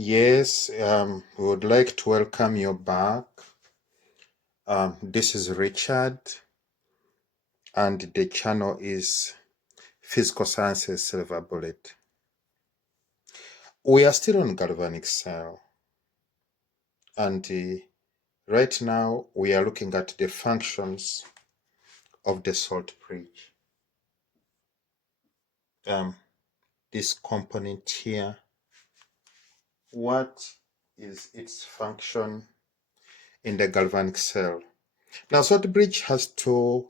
Yes, we would like to welcome you back. This is Richard, and the channel is Physical Sciences Silver Bullet. We are still on galvanic cell, and right now we are looking at the functions of the salt bridge. This component here, what is its function in the galvanic cell? Now, salt bridge has two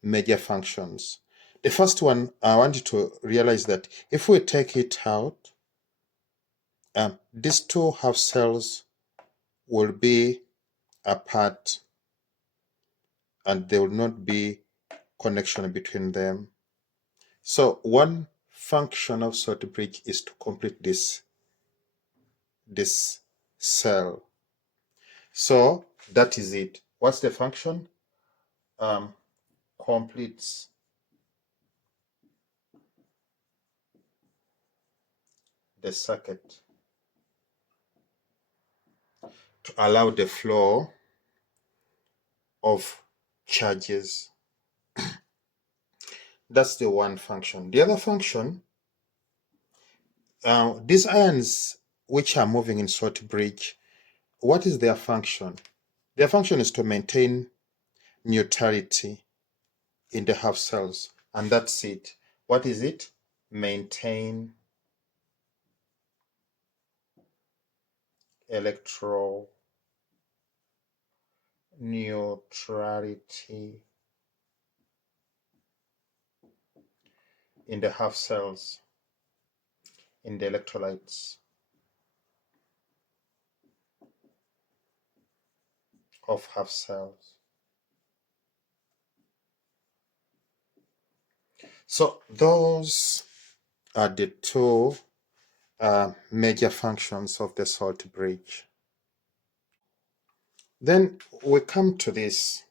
major functions. The first one, I want you to realize that if we take it out, these two half cells will be apart and there will not be connection between them. So one function of salt bridge is to complete this cell. So that is it. What's the function? Completes the circuit to allow the flow of charges. That's the one function. The other function, these ions which are moving in salt bridge, what is their function? Their function is to maintain neutrality in the half cells, and that's it. What is it? Maintain electroneutrality in the half cells, in the electrolytes of half cells. So those are the two major functions of the salt bridge. Then we come to this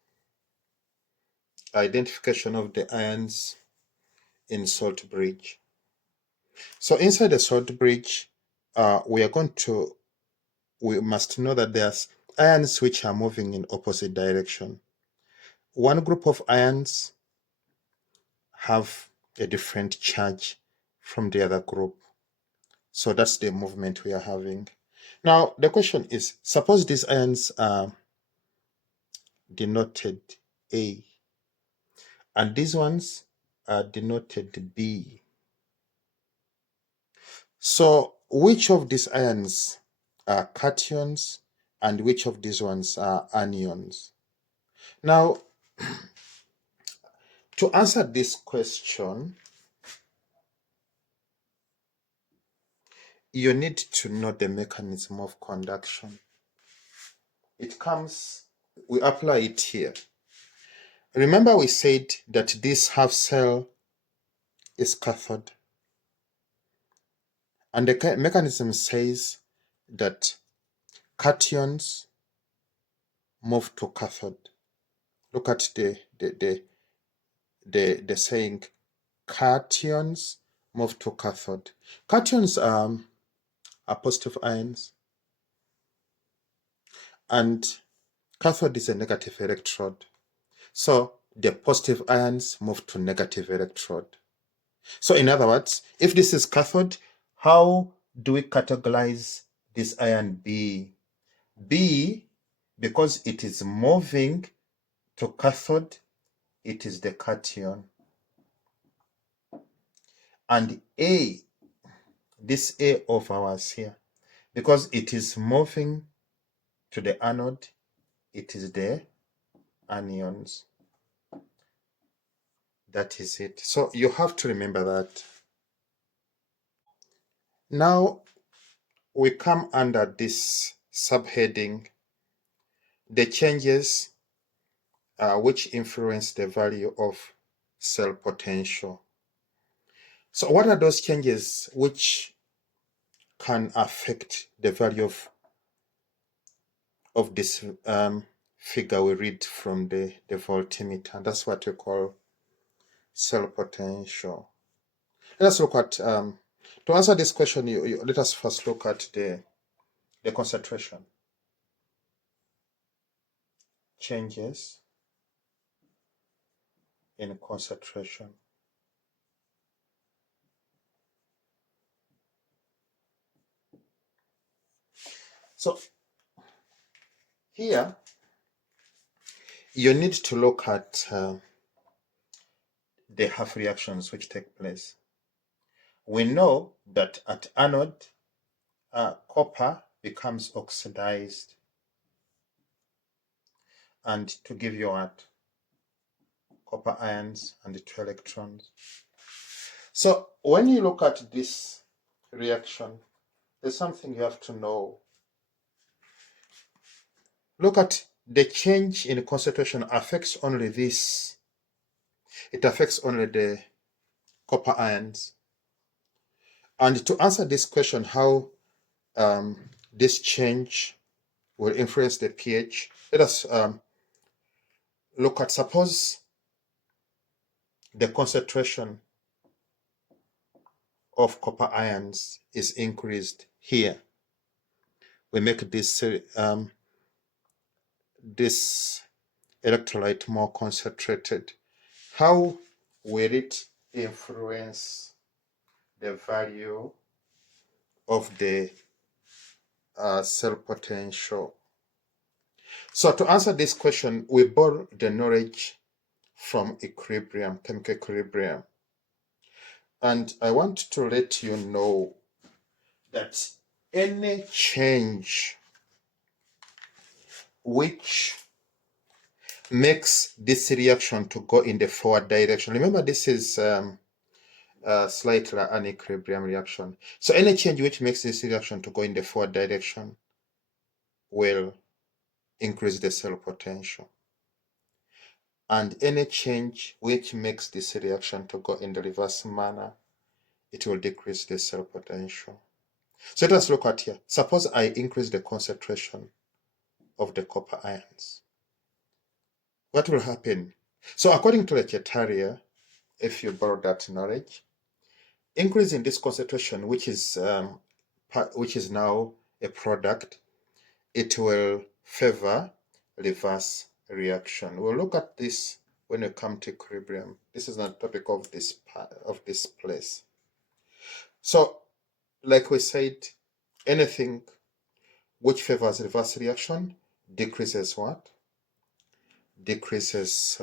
identification of the ions in salt bridge. So inside the salt bridge, we must know that there's ions which are moving in opposite direction. One group of ions have a different charge from the other group. So that's the movement we are having. Now, the question is, suppose these ions are denoted A, and these ones are denoted B. So which of these ions are cations and which of these ones are anions? Now, to answer this question, you need to know the mechanism of conduction. We apply it here. Remember we said that this half cell is cathode. And the mechanism says that cations move to cathode. Look at the saying, cations move to cathode. Cations are positive ions, and cathode is a negative electrode. So the positive ions move to negative electrode. So in other words, if this is cathode, how do we categorize this ion B? B, because it is moving to cathode, it is the cation. And A, this A of ours here, because it is moving to the anode, it is the anions. That is it. So you have to remember that. Now we come under this subheading, the changes which influence the value of cell potential. So what are those changes which can affect the value of this figure we read from the voltmeter? That's what we call cell potential. Let's look at To answer this question, let us first look at the concentration. Changes in concentration. So here, you need to look at the half reactions which take place. We know that at anode, copper becomes oxidized, and to give you what? Copper ions and the 2 electrons. So when you look at this reaction, there's something you have to know. Look at the change in concentration affects only this. It affects only the copper ions. And to answer this question, how this change will influence the pH, let us look at, suppose the concentration of copper ions is increased here. We make this this electrolyte more concentrated. How will it influence the value of the cell potential? So to answer this question, we borrow the knowledge from equilibrium, chemical equilibrium. And I want to let you know that any change which makes this reaction to go in the forward direction. Remember, this is slightly an equilibrium reaction. So any change which makes this reaction to go in the forward direction will increase the cell potential. And any change which makes this reaction to go in the reverse manner, it will decrease the cell potential. So let us look at here. Suppose I increase the concentration of the copper ions. What will happen? So according to the criteria, if you borrow that knowledge, increase in this concentration, which is now a product, it will favor reverse reaction. We'll look at this when we come to equilibrium. This is not the topic of this place. So, like we said, anything which favors reverse reaction decreases what? Decreases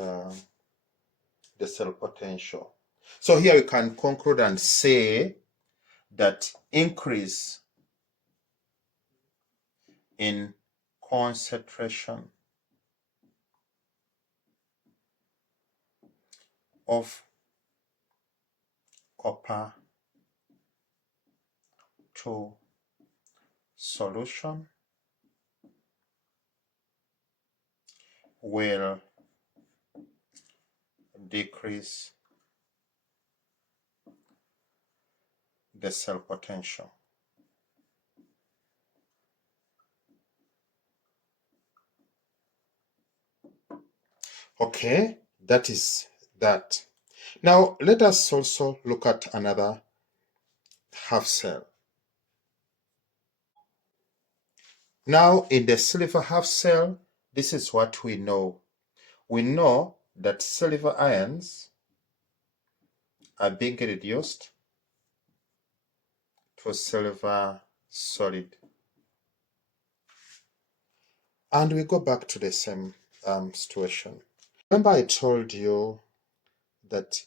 the cell potential. So here we can conclude and say that increase in concentration of copper to solution will decrease the cell potential. Okay, that is that. Now let us also look at another half cell. Now in the silver half cell, this is what we know. We know that silver ions are being reduced to silver solid. And we go back to the same situation. Remember I told you that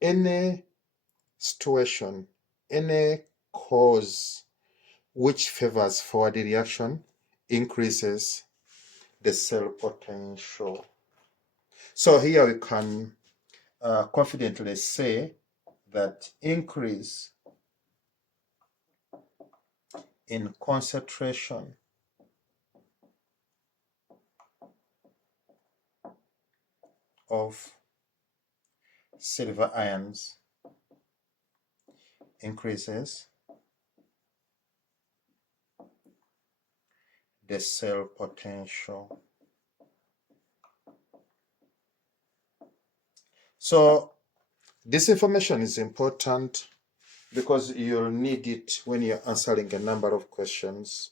any situation, any cause which favors forward reaction increases the cell potential. So here we can confidently say that increase in concentration of silver ions increases the cell potential. So this information is important because you'll need it when you're answering a number of questions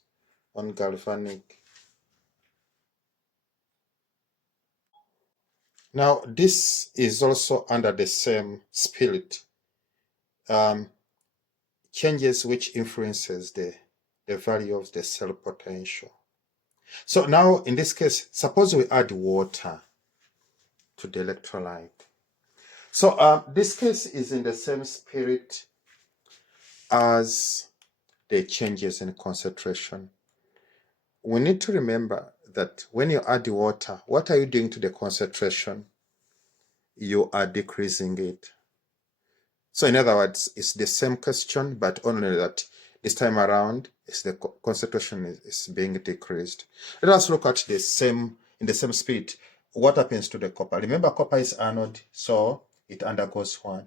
on galvanic. Now, this is also under the same spirit. Changes which influences the value of the cell potential. So now, in this case, suppose we add water to the electrolyte. So this case is in the same spirit as the changes in concentration. We need to remember that when you add water, what are you doing to the concentration? You are decreasing it. So in other words, it's the same question, but only that this time around, is the concentration is being decreased. Let us look at in the same spirit. What happens to the copper? Remember, copper is anode, so it undergoes what?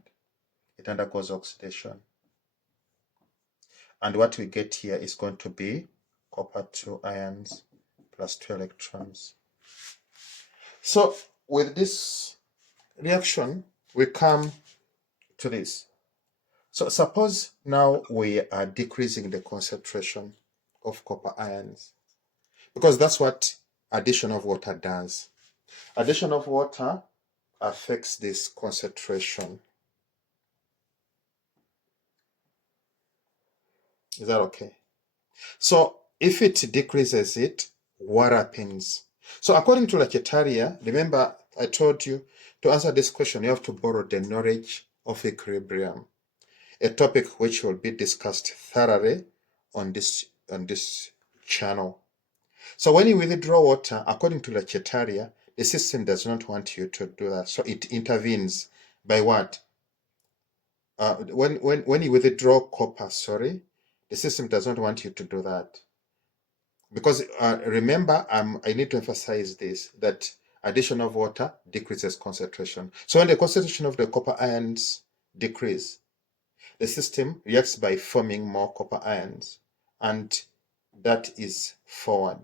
It undergoes oxidation. And what we get here is going to be copper 2 ions plus 2 electrons. So with this reaction, we come to this. So suppose now we are decreasing the concentration of copper ions, because that's what addition of water does. Addition of water affects this concentration. Is that okay? So if it decreases it, what happens? So according to Lacetaria, remember I told you to answer this question, you have to borrow the knowledge of equilibrium, a topic which will be discussed thoroughly on this channel. So when you withdraw water, according to Lacetaria, the system does not want you to do that. So it intervenes by what? When you withdraw copper, the system does not want you to do that. Because remember, I need to emphasize this, that addition of water decreases concentration. So when the concentration of the copper ions decrease, the system reacts by forming more copper ions, and that is forward.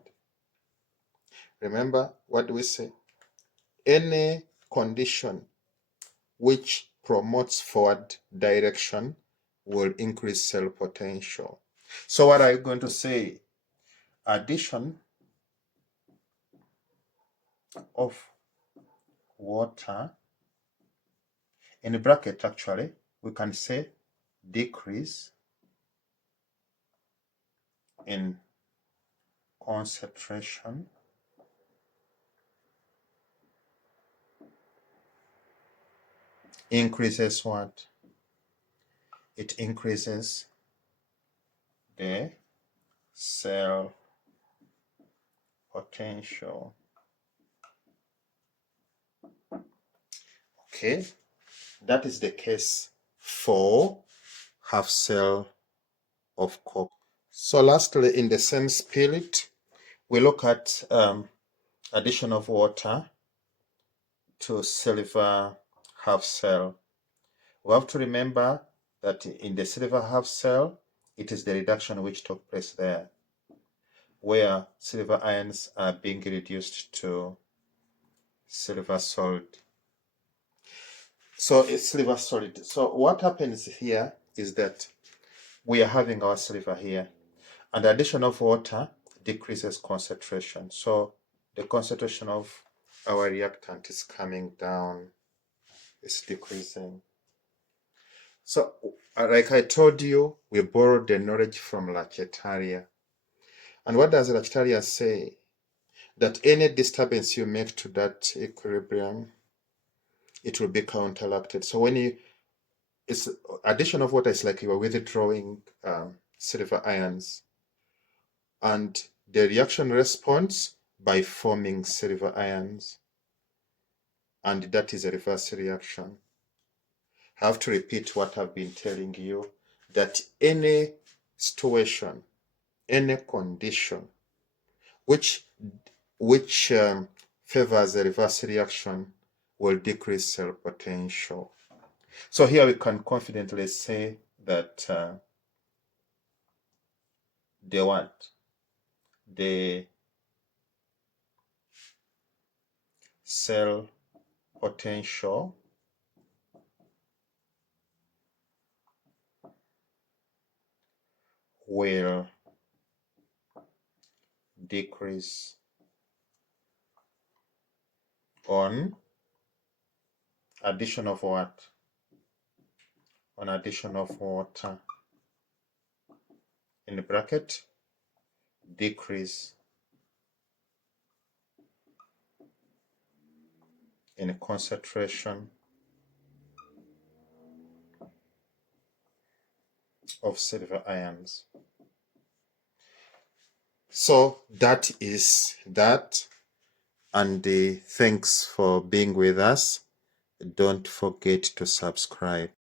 Remember, what do we say? Any condition which promotes forward direction will increase cell potential. So what are you going to say? Addition of water, in bracket actually, we can say decrease in concentration increases what? It increases the cell potential. Okay, that is the case for half cell of copper. So lastly, in the same spirit, we look at addition of water to silver half cell. We have to remember that in the silver half cell, it is the reduction which took place there, where silver ions are being reduced to silver solid. So it's silver solid. So what happens here is that we are having our silver here, and the addition of water decreases concentration. So the concentration of our reactant is coming down, it's decreasing. So like I told you, we borrowed the knowledge from Lacetaria. And what does Lacetaria say? That any disturbance you make to that equilibrium, it will be counteracted. So when it's addition of water is like you are withdrawing silver ions, and the reaction responds by forming silver ions, and that is a reverse reaction. I have to repeat what I've been telling you, that any situation, any condition which favors a reverse reaction will decrease cell potential. So here we can confidently say that the cell potential will decrease on addition of what? On addition of water, in the bracket, decrease in concentration of silver ions. So that is that, and thanks for being with us. Don't forget to subscribe.